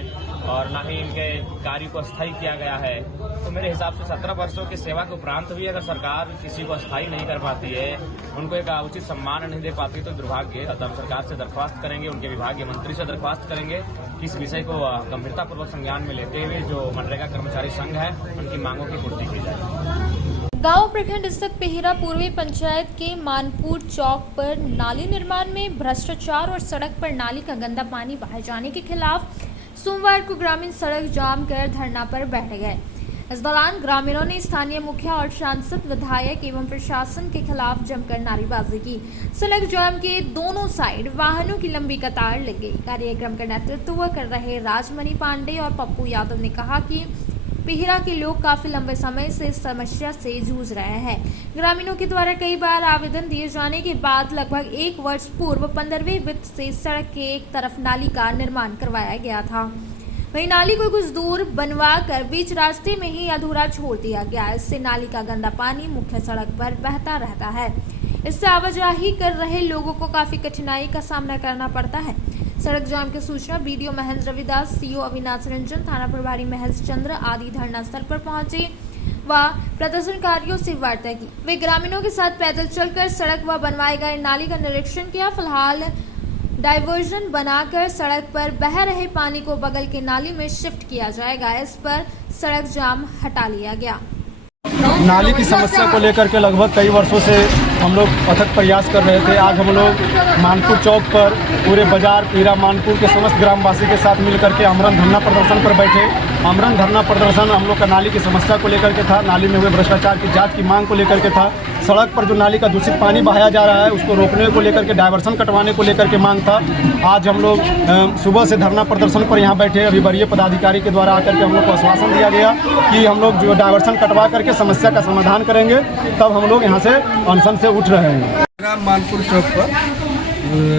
और ना ही इनके कार्य को अस्थायी किया गया है। तो मेरे हिसाब से 17 वर्षों की सेवा के उपरांत भी अगर सरकार किसी को अस्थायी नहीं कर पाती है, उनको एक उचित सम्मान नहीं दे पाती तो दुर्भाग्य। हम सरकार से दरख्वास्त करेंगे, उनके विभागीय मंत्री से दरख्वास्त करेंगे कि इस विषय को गंभीरतापूर्वक संज्ञान में लेते हुए जो मनरेगा कर्मचारी संघ है उनकी मांगों की पूर्ति की जाए। गांव प्रखंड स्थित पेहरा पूर्वी पंचायत के मानपुर चौक पर नाली निर्माण में भ्रष्टाचार और सड़क पर नाली का गंदा पानी बहाए जाने के खिलाफ सोमवार को ग्रामीण सड़क जाम कर धरना पर बैठ गए। इस दौरान ग्रामीणों ने स्थानीय मुखिया और सांसद, विधायक एवं प्रशासन के खिलाफ जमकर नारेबाजी की। सड़क जाम के दोनों साइड वाहनों की लंबी कतार लग गई। कार्यक्रम का नेतृत्व कर रहे राजमणि पांडे और पप्पू यादव ने कहा कि पेहरा के लोग काफी लंबे समय से इस समस्या से जूझ रहे हैं। ग्रामीणों के द्वारा कई बार आवेदन दिए जाने के बाद लगभग 1 वर्ष पूर्व 15वें वित्त से सड़क के एक तरफ नाली का निर्माण करवाया गया था। वहीं नाली को कुछ दूर बनवा कर बीच रास्ते में ही अधूरा छोड़ दिया गया। इससे नाली का गंदा पानी मुख्य सड़क पर बहता रहता है। इससे आवाजाही कर रहे लोगों को काफी कठिनाई का सामना करना पड़ता है। सड़क जाम की सूचना बीडीओ महेंद्र रविदास, सीओ अविनाश रंजन, थाना प्रभारी महेश चंद्र आदि धरना स्थल पर पहुंचे व प्रदर्शनकारियों से वार्ता की। वे ग्रामीणों के साथ पैदल चलकर सड़क व बनवाए गए नाली का निरीक्षण किया। फिलहाल डाइवर्जन बनाकर सड़क पर बह रहे पानी को बगल के नाली में शिफ्ट किया जाएगा। इस पर सड़क जाम हटा लिया गया। नाली की समस्या को लेकर के लगभग कई वर्षों से हम लोग अथक प्रयास कर रहे थे। आज हम लोग मानपुर चौक पर पूरे बाजार पीरा मानपुर के समस्त ग्रामवासी के साथ मिलकर के आमरण धरना प्रदर्शन पर बैठे। आमरण धरना प्रदर्शन हम लोग का नाली की समस्या को लेकर के था, नाली में हुए भ्रष्टाचार की जांच की मांग को लेकर के था, सड़क पर जो नाली का दूषित पानी बहाया जा रहा है उसको रोकने को लेकर के, डायवर्सन कटवाने को लेकर के मांग था। आज हम लोग सुबह से धरना प्रदर्शन पर यहाँ बैठे। अभी वरीय पदाधिकारी के द्वारा आकर के हम लोग को आश्वासन दिया गया कि हम लोग जो डायवर्सन कटवा करके समस्या का समाधान करेंगे, तब हम लोग यहाँ से अनशन से उठ रहे हैं। मानपुर चौक पर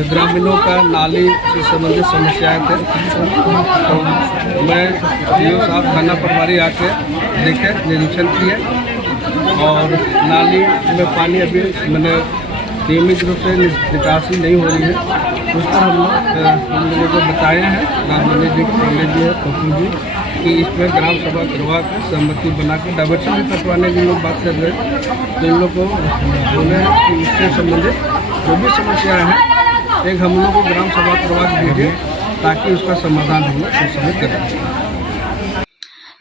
ग्रामीणों का नाली से संबंधित समस्याएं थे, तो मैं डी.ओ. साहब थाना प्रभारी आके देखे, निरीक्षण किए और नाली में पानी अभी मैंने नियमित रूप से निकासी नहीं हो रही है। उस पर हम लोगों को बताए हैं राजमनी जी, पंडित जी, पप्पू जी कि इसमें ग्राम सभा करवा कर सहमति बना के डाइवर्सन भी कटवाने की लोग बात कर रहे हैं। तो इन लोग को बोले कि इससे संबंधित जो भी समस्याएं हैं एक हम लोग को ग्राम सभा करवा के दीजिए ताकि उसका समाधान हम लोग उस समय करें।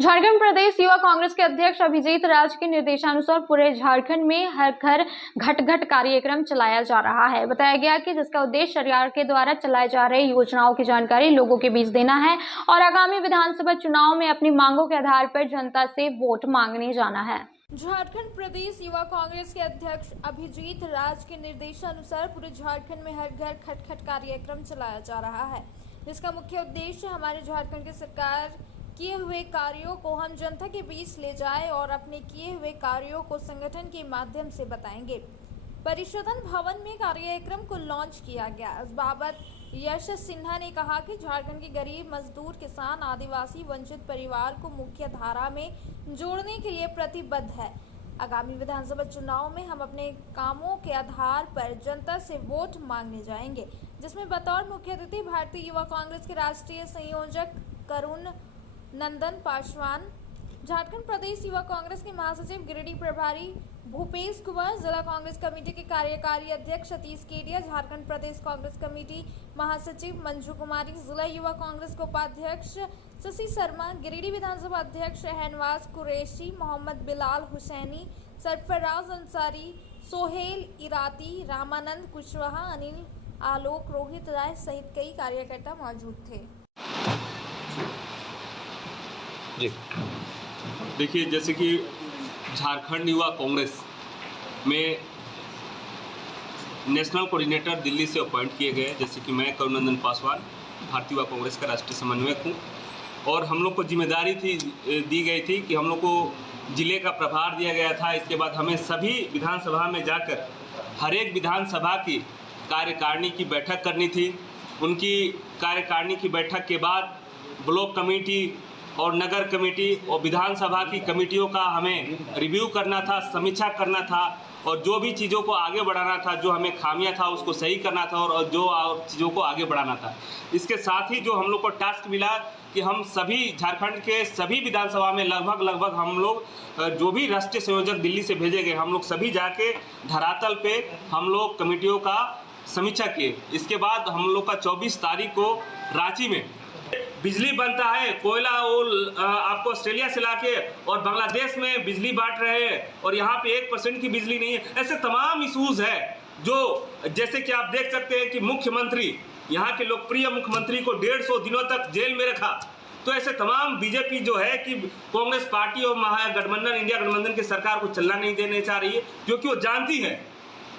झारखंड प्रदेश युवा कांग्रेस के अध्यक्ष अभिजीत राज के निर्देशानुसार पूरे झारखंड में हर घर घट घट कार्यक्रम चलाया जा रहा है। बताया गया कि जिसका उद्देश्य सरकार के द्वारा चलाए जा रहे योजनाओं की जानकारी लोगों के बीच देना है और आगामी विधानसभा चुनाव में अपनी मांगों के आधार पर जनता से वोट मांगने जाना है। झारखंड प्रदेश युवा कांग्रेस के अध्यक्ष अभिजीत राज के निर्देशानुसार पूरे झारखंड में हर घर खट खट कार्यक्रम चलाया जा रहा है, जिसका मुख्य उद्देश्य हमारे झारखंड की सरकार किए हुए कार्यों को हम जनता के बीच ले जाए और अपने किए हुए कार्यों को संगठन के माध्यम से बताएंगे। परिशोधन भवन में कार्यक्रम को लॉन्च किया गया। इस बाबत यश सिन्हा ने कहा कि झारखंड के गरीब, मजदूर, किसान, आदिवासी, वंचित परिवार को मुख्य धारा में जोड़ने के लिए प्रतिबद्ध है। आगामी विधानसभा चुनाव में हम अपने कामों के आधार पर जनता से वोट मांगने जाएंगे, जिसमें बतौर मुख्य अतिथि भारतीय युवा कांग्रेस के राष्ट्रीय संयोजक करुण नंदन पासवान, झारखंड प्रदेश युवा कांग्रेस के महासचिव गिरिडीह प्रभारी भूपेश कुमार, जिला कांग्रेस कमेटी के कार्यकारी अध्यक्ष सतीश केडिया, झारखंड प्रदेश कांग्रेस कमेटी महासचिव मंजू कुमारी, जिला युवा कांग्रेस के उपाध्यक्ष शशि शर्मा, गिरिडीह विधानसभा अध्यक्ष शहनवाज कुरैशी, मोहम्मद बिलाल हुसैनी, सरफराज अंसारी, सोहेल इराती, रामानंद कुशवाहा, अनिल आलोक, रोहित राय सहित कई कार्यकर्ता मौजूद थे। जी देखिए, जैसे कि झारखंड युवा कांग्रेस में नेशनल कोऑर्डिनेटर दिल्ली से अपॉइंट किए गए, जैसे कि मैं करुणनंदन पासवान भारतीय युवा कांग्रेस का राष्ट्रीय समन्वयक हूँ और हम लोग को जिम्मेदारी दी गई थी कि हम लोग को जिले का प्रभार दिया गया था। इसके बाद हमें सभी विधानसभा में जाकर हर एक विधानसभा की कार्यकारिणी की बैठक करनी थी। उनकी कार्यकारिणी की बैठक के बाद ब्लॉक कमेटी और नगर कमेटी और विधानसभा की कमेटियों का हमें रिव्यू करना था, समीक्षा करना था और जो भी चीज़ों को आगे बढ़ाना था, जो हमें खामियां था उसको सही करना था और जो चीज़ों को आगे बढ़ाना था। इसके साथ ही जो हम लोग को टास्क मिला कि हम सभी झारखंड के सभी विधानसभा में लगभग हम लोग जो भी राष्ट्रीय संयोजक दिल्ली से भेजे गए, हम लोग सभी जाके धरातल पे हम लोग कमेटियों का समीक्षा किए। इसके बाद हम लोग का 24 तारीख को रांची में बिजली बनता है, कोयला वो आपको ऑस्ट्रेलिया से लाके और बांग्लादेश में बिजली बांट रहे हैं और यहाँ पे 1% की बिजली नहीं है। ऐसे तमाम इशूज़ है जो, जैसे कि आप देख सकते हैं कि मुख्यमंत्री, यहाँ के लोकप्रिय मुख्यमंत्री को 150 दिनों तक जेल में रखा। तो ऐसे तमाम बीजेपी जो है कि कांग्रेस पार्टी और महागठबंधन, इंडिया गठबंधन की सरकार को चलना नहीं देने चाह रही है, क्योंकि वो जानती है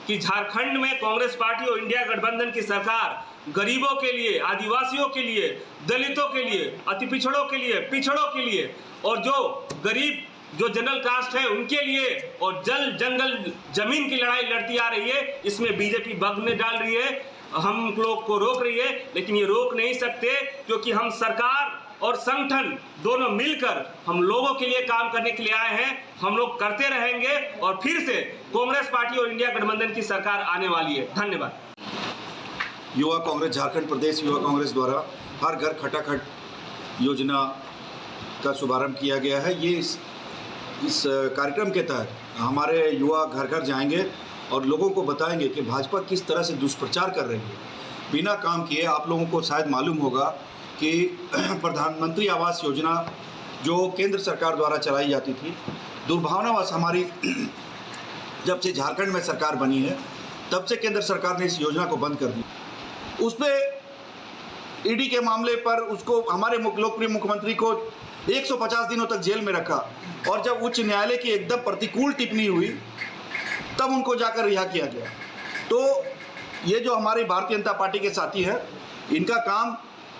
कि झारखंड में कांग्रेस पार्टी और इंडिया गठबंधन की सरकार गरीबों के लिए, आदिवासियों के लिए, दलितों के लिए, अति पिछड़ों के लिए, पिछड़ों के लिए और जो गरीब जो जनरल कास्ट है उनके लिए और जल जंगल जमीन की लड़ाई लड़ती आ रही है। इसमें बीजेपी बग में डाल रही है, हम लोग को रोक रही है, लेकिन ये रोक नहीं सकते क्योंकि हम सरकार और संगठन दोनों मिलकर हम लोगों के लिए काम करने के लिए आए हैं। हम लोग करते रहेंगे और फिर से कांग्रेस पार्टी और इंडिया गठबंधन की सरकार आने वाली है। धन्यवाद। युवा कांग्रेस, झारखंड प्रदेश युवा कांग्रेस द्वारा हर घर खटाखट योजना का शुभारंभ किया गया है। ये इस कार्यक्रम के तहत हमारे युवा घर घर जाएंगे और लोगों को बताएंगे कि भाजपा किस तरह से दुष्प्रचार कर रही है। बिना काम किए आप लोगों को शायद मालूम होगा कि प्रधानमंत्री आवास योजना जो केंद्र सरकार द्वारा चलाई जाती थी, दुर्भावनावश हमारी जब से झारखंड में सरकार बनी है तब से केंद्र सरकार ने इस योजना को बंद कर दी। उस पर ईडी के मामले पर उसको हमारे लोकप्रिय मुख्यमंत्री को 150 दिनों तक जेल में रखा और जब उच्च न्यायालय की एकदम प्रतिकूल टिप्पणी हुई तब उनको जाकर रिहा किया गया। तो ये जो हमारी भारतीय जनता पार्टी के साथी हैं, इनका काम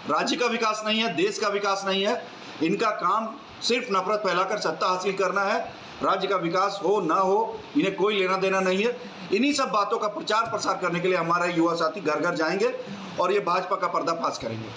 राज्य का विकास नहीं है, देश का विकास नहीं है, इनका काम सिर्फ नफरत फैलाकर सत्ता हासिल करना है। राज्य का विकास हो ना हो इन्हें कोई लेना देना नहीं है। इन्हीं सब बातों का प्रचार प्रसार करने के लिए हमारे युवा साथी घर घर जाएंगे और ये भाजपा का पर्दाफाश करेंगे।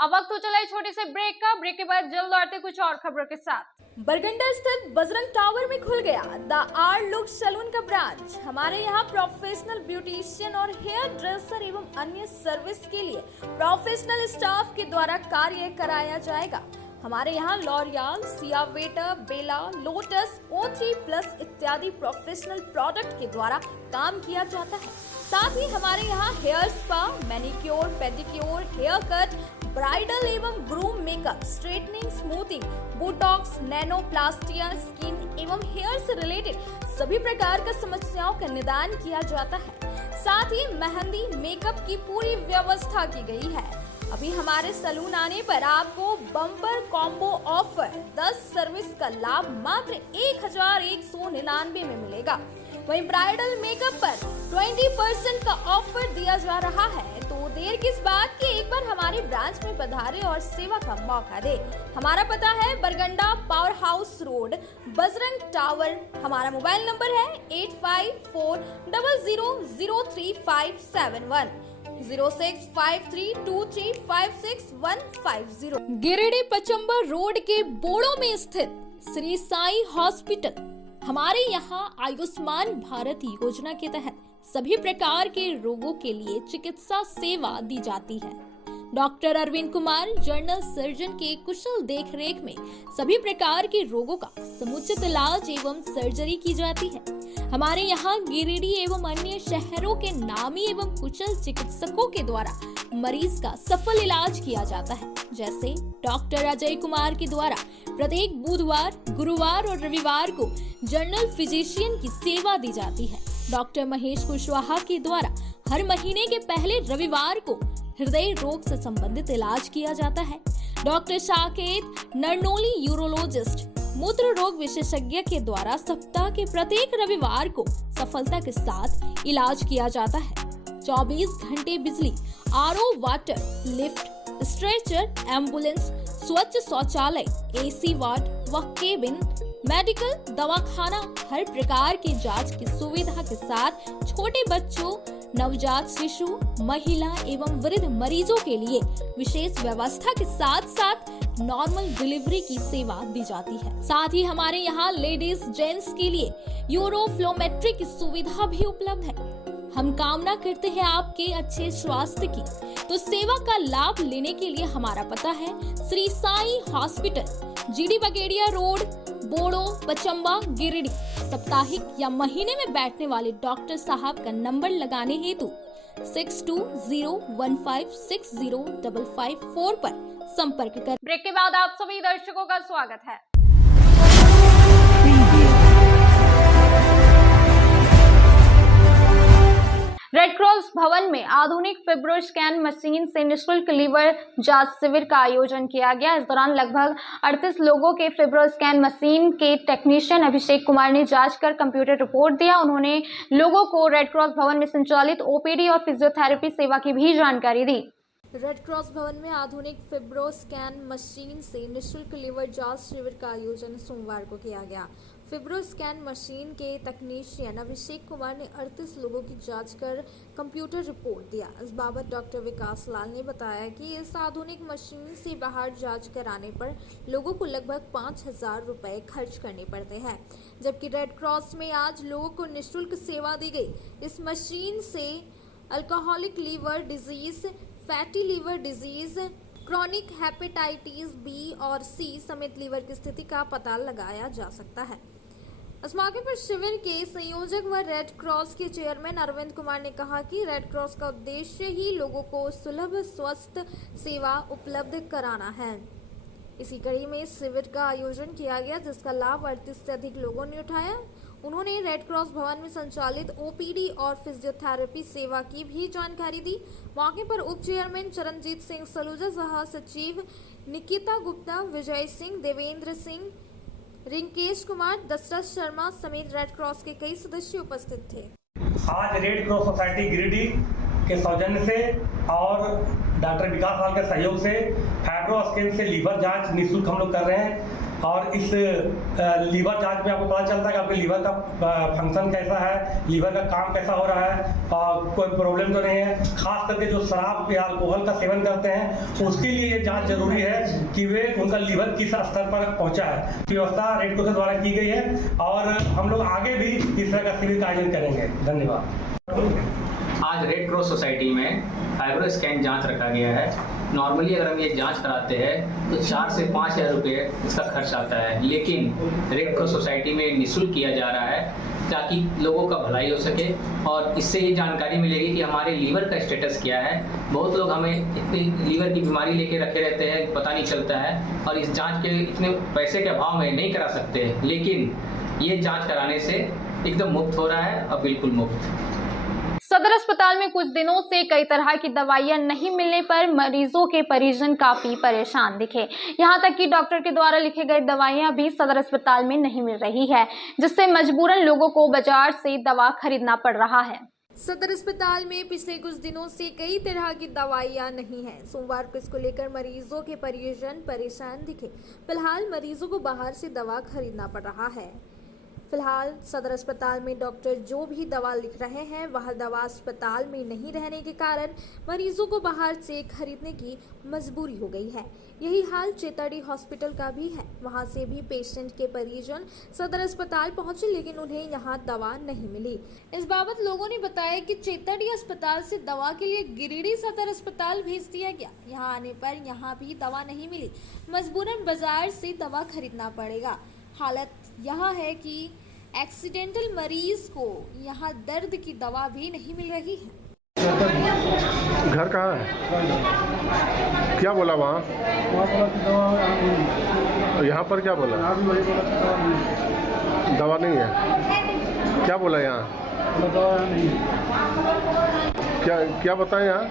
अब वक्त तो चला है छोटे से ब्रेक का। ब्रेक के बाद जल्द लौटते कुछ और खबरों के साथ। बरगंडा स्थित बजरंग टावर में खुल गया द आर लुक सैलून का ब्रांच। हमारे यहाँ प्रोफेशनल ब्यूटिशियन और हेयर ड्रेसर एवं अन्य सर्विस के लिए प्रोफेशनल स्टाफ के द्वारा कार्य कराया जाएगा। हमारे यहाँ लॉरियल, सियावेटर, बेला, लोटस, O3+ इत्यादि प्रोफेशनल प्रोडक्ट के द्वारा काम किया जाता है। साथ ही हमारे यहाँ hair spa, manicure, pedicure, hair cut, bridal एवं groom makeup, straightening, smoothing, botox, nanoplastia, skin एवं हेयर से रिलेटेड सभी प्रकार का समस्याओं का निदान किया जाता है। साथ ही मेहंदी, मेकअप की पूरी व्यवस्था की गई है। अभी हमारे सैलून आने पर आपको बम्पर कॉम्बो ऑफर 10 सर्विस का लाभ मात्र 1199 में मिलेगा। वहीं ब्राइडल मेकअप पर 20% का ऑफर दिया जा रहा है। तो देर किस बात की, एक बार हमारे ब्रांच में पधारे और सेवा का मौका दे। हमारा पता है Barganda power house road, Bajrang tower. हमारा मोबाइल नंबर है 8540003571 065323565150। गिरिडीह पचम्बर रोड के बोड़ो में स्थित श्री साई हॉस्पिटल। हमारे यहाँ आयुष्मान भारत योजना के तहत सभी प्रकार के रोगों के लिए चिकित्सा सेवा दी जाती है। Doctor Arvind Kumar general surgeon के कुशल देखरेख में सभी प्रकार के रोगों का समुचित इलाज एवं सर्जरी की जाती है। हमारे यहाँ गिरिडीह एवं अन्य शहरों के नामी एवं कुशल चिकित्सकों के द्वारा मरीज का सफल इलाज किया जाता है। जैसे डॉक्टर अजय कुमार के द्वारा प्रत्येक बुधवार, गुरुवार और रविवार को जनरल फिजिशियन की सेवा दी जाती है। डॉक्टर महेश कुशवाहा के द्वारा हर महीने के पहले रविवार को हृदय रोग से संबंधित इलाज किया जाता है। डॉक्टर साकेत नरनोली यूरोलॉजिस्ट मूत्र रोग विशेषज्ञ के द्वारा सप्ताह के प्रत्येक रविवार को सफलता के साथ इलाज किया जाता है। 24 घंटे बिजली, RO water, lift, stretcher, ambulance, स्वच्छ शौचालय, एसी वार्ड व केबिन, मेडिकल, दवाखाना, हर प्रकार की जांच की सुविधा के साथ छोटे बच्चों, नवजात शिशु, महिला एवं वृद्ध मरीजों के लिए विशेष व्यवस्था के साथ साथ नॉर्मल डिलीवरी की सेवा दी जाती है। साथ ही हमारे यहाँ लेडीज जेंट्स के लिए यूरोफ्लोमेट्री की सुविधा भी उपलब्ध है। हम कामना करते हैं आपके अच्छे स्वास्थ्य की। तो सेवा का लाभ लेने के लिए हमारा पता है Shri Sai hospital, GD Bagedia road, Bodo, Pachamba, Giridih. साप्ताहिक या महीने में बैठने वाले डॉक्टर साहब का नंबर लगाने हेतु 6201560554 पर संपर्क कर। ब्रेक के बाद आप सभी दर्शकों का स्वागत है। रेड क्रॉस भवन में आधुनिक फिब्रो स्कैन मशीन से निःशुल्क लीवर जांच शिविर का आयोजन किया गया। इस दौरान लगभग 38 लोगों के फिब्रो स्कैन मशीन के टेक्नीशियन अभिषेक कुमार ने जांच कर कंप्यूटर रिपोर्ट दिया। उन्होंने लोगों को रेड क्रॉस भवन में संचालित ओपीडी और फिजियोथेरेपी सेवा की भी जानकारी दी। रेड क्रॉस भवन में आधुनिक फिब्रो स्कैन मशीन से निःशुल्क लीवर जांच शिविर का आयोजन सोमवार को किया गया। फिब्रो स्कैन मशीन के तकनीशियन अभिषेक कुमार ने 38 लोगों की जांच कर कंप्यूटर रिपोर्ट दिया। इस बाबत डॉक्टर विकास लाल ने बताया कि इस आधुनिक मशीन से बाहर जांच कराने पर लोगों को लगभग 5,000 रुपए खर्च करने पड़ते हैं, जबकि रेड क्रॉस में आज लोगों को निःशुल्क सेवा दी गई। इस मशीन से alcoholic liver disease, fatty liver disease, chronic hepatitis B और सी समेत लीवर की स्थिति का पता लगाया जा सकता है। इस मौके पर शिविर के संयोजक व रेड क्रॉस के चेयरमैन अरविंद कुमार ने कहा कि रेड क्रॉस का उद्देश्य ही लोगों को सुलभ स्वास्थ्य सेवा उपलब्ध कराना है। इसी कड़ी में शिविर का आयोजन किया गया, जिसका लाभ 38 से अधिक लोगों ने उठाया। उन्होंने रेड क्रॉस भवन में संचालित ओपीडी और फिजियोथेरेपी सेवा की भी जानकारी दी। मौके पर उप चेयरमैन चरणजीत सिंह सलूजा, सह सचिव निकिता गुप्ता, विजय सिंह, देवेंद्र सिंह, रिंकेश कुमार, दशरथ शर्मा समेत रेड क्रॉस के कई सदस्य उपस्थित थे। आज रेड क्रॉस सोसाइटी गिरिडीह के सौजन्य से और डॉक्टर विकास लाल के सहयोग से फाइब्रो स्कैन से लीवर जांच निःशुल्क हम लोग कर रहे हैं। और इस लीवर जांच में आपको पता चलता है कि आपके लीवर का फंक्शन कैसा है, लीवर का काम कैसा हो रहा है, और कोई प्रॉब्लम तो नहीं है। खास करके जो शराब या अल्कोहल का सेवन करते हैं उसके लिए ये जांच जरूरी है कि वे उनका लीवर किस स्तर पर पहुंचा है। व्यवस्था रेड क्रॉस द्वारा की गई है और हम लोग आगे भी इस तरह का शिविर का आयोजन करेंगे। धन्यवाद। आज रेड क्रॉस सोसाइटी में फाइब्रो स्कैन जांच रखा गया है। नॉर्मली अगर हम ये जांच कराते हैं तो 4 से 5 हज़ार रुपये इसका खर्च आता है, लेकिन रेड क्रॉस सोसाइटी में निःशुल्क किया जा रहा है ताकि लोगों का भलाई हो सके और इससे ये जानकारी मिलेगी कि हमारे लीवर का स्टेटस क्या है। बहुत लोग हमें इतनी लीवर की बीमारी लेके रखे रहते हैं, पता नहीं चलता है और इस जाँच के इतने पैसे के अभाव में नहीं करा सकते, लेकिन ये जाँच कराने से एकदम मुफ्त हो रहा है और बिल्कुल मुफ्त। सदर अस्पताल में कुछ दिनों से कई तरह की दवाइयां नहीं मिलने पर मरीजों के परिजन काफी परेशान दिखे। यहां तक कि डॉक्टर के द्वारा लिखे गए दवाइयां भी सदर अस्पताल में नहीं मिल रही है, जिससे मजबूरन लोगों को बाजार से दवा खरीदना पड़ रहा है। सदर अस्पताल में पिछले कुछ दिनों से कई तरह की दवाइयां नहीं हैं। सोमवार को इसको लेकर मरीजों के परिजन परेशान दिखे। फिलहाल मरीजों को बाहर से दवा खरीदना पड़ रहा है। फिलहाल सदर अस्पताल में डॉक्टर जो भी दवा लिख रहे हैं वह दवा अस्पताल में नहीं रहने के कारण मरीजों को बाहर से खरीदने की मजबूरी हो गई है। यही हाल चेताड़ी हॉस्पिटल का भी है। वहां से भी पेशेंट के परिजन सदर अस्पताल पहुंचे, लेकिन उन्हें यहां दवा नहीं मिली। इस बाबत लोगों ने बताया कि चेताड़ी अस्पताल से दवा के लिए गिरिडीह सदर अस्पताल भेज दिया गया। यहां आने पर यहां भी दवा नहीं मिली, मजबूरन बाजार से दवा खरीदना पड़ेगा। हालत यह है कि एक्सीडेंटल मरीज को यहाँ दर्द की दवा भी नहीं मिल रही है। घर कहाँ है? क्या बोला वहाँ? यहाँ पर क्या बोला? दवा नहीं है। क्या बोला यहाँ? क्या बताएं यहाँ?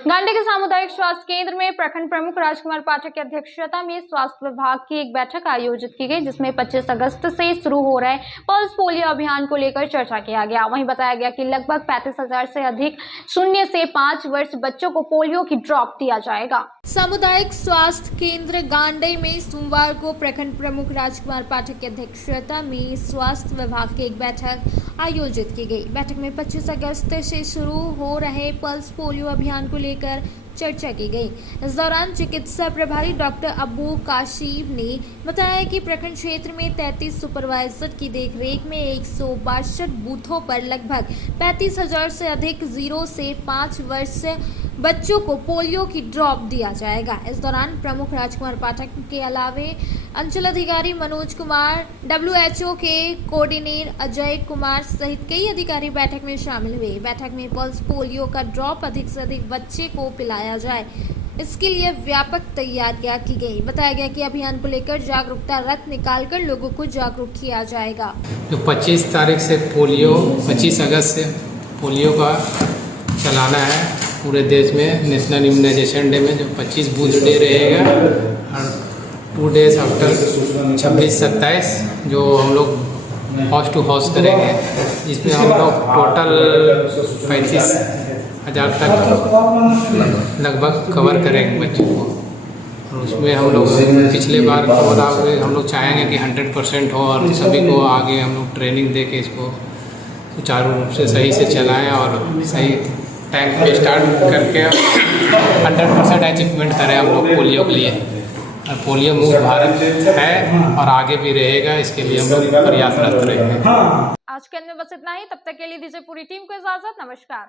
गांडी के सामुदायिक स्वास्थ्य केंद्र में प्रखंड प्रमुख राजकुमार पाठक की अध्यक्षता में स्वास्थ्य विभाग की एक बैठक आयोजित की गई, जिसमें 25 अगस्त से शुरू हो रहे पल्स पोलियो अभियान को लेकर चर्चा किया गया। वहीं बताया गया कि लगभग 35,000 से अधिक 0 से 5 वर्ष बच्चों को पोलियो की ड्रॉप दिया जाएगा। सामुदायिक स्वास्थ्य केंद्र गांडी में सोमवार को प्रखंड प्रमुख राजकुमार पाठक की अध्यक्षता में स्वास्थ्य विभाग की एक बैठक आयोजित की गई। बैठक में 25 अगस्त से शुरू हो रहे पल्स पोलियो अभियान को लेकर चर्चा की गई। इस दौरान चिकित्सा प्रभारी डॉक्टर अबू काशिफ ने बताया कि प्रखंड क्षेत्र में 33 सुपरवाइजर की देखरेख में 162 बूथों पर लगभग 35,000 से अधिक 0 से 5 वर्ष बच्चों को पोलियो की ड्रॉप दिया जाएगा। इस दौरान प्रमुख राजकुमार पाठक के अलावे अंचल अधिकारी मनोज कुमार, WHO के कोऑर्डिनेटर अजय कुमार सहित कई अधिकारी बैठक में शामिल हुए। बैठक में पल्स पोलियो का ड्रॉप अधिक से अधिक बच्चे को पिलाया जाए, इसके लिए व्यापक तैयारियां की गई। बताया गया कि अभियान को लेकर जागरूकता रथ निकालकर लोगों को जागरूक किया जाएगा। जो 25 तारीख से पोलियो, 25 अगस्त से पोलियो का चलाना है पूरे देश में। नेशनल इम्यूनाइजेशन डे में जो 25 बूथ डे रहेगा और 2 डेज आफ्टर 26-27 जो हम लोग हाउस टू हाउस करेंगे, जिसमें हम लोग टोटल 35,000 तक लगभग कवर करेंगे बच्चों को। और उसमें हम लोग पिछले बार के मुकाबले हम लोग चाहेंगे कि 100% हो और सभी को आगे हम लोग ट्रेनिंग दे के इसको सुचारू रूप से सही से चलाएं और सही टाइम पे स्टार्ट करके 100% अचीवमेंट करें हम लोग पोलियो के लिए। और पोलियो मुक्त भारत है और आगे भी रहेगा, इसके लिए हम लोग प्रयासरत रहेंगे। आज के अंत में बस इतना ही। तब तक के लिए दीजिए पूरी टीम को इजाजत। नमस्कार।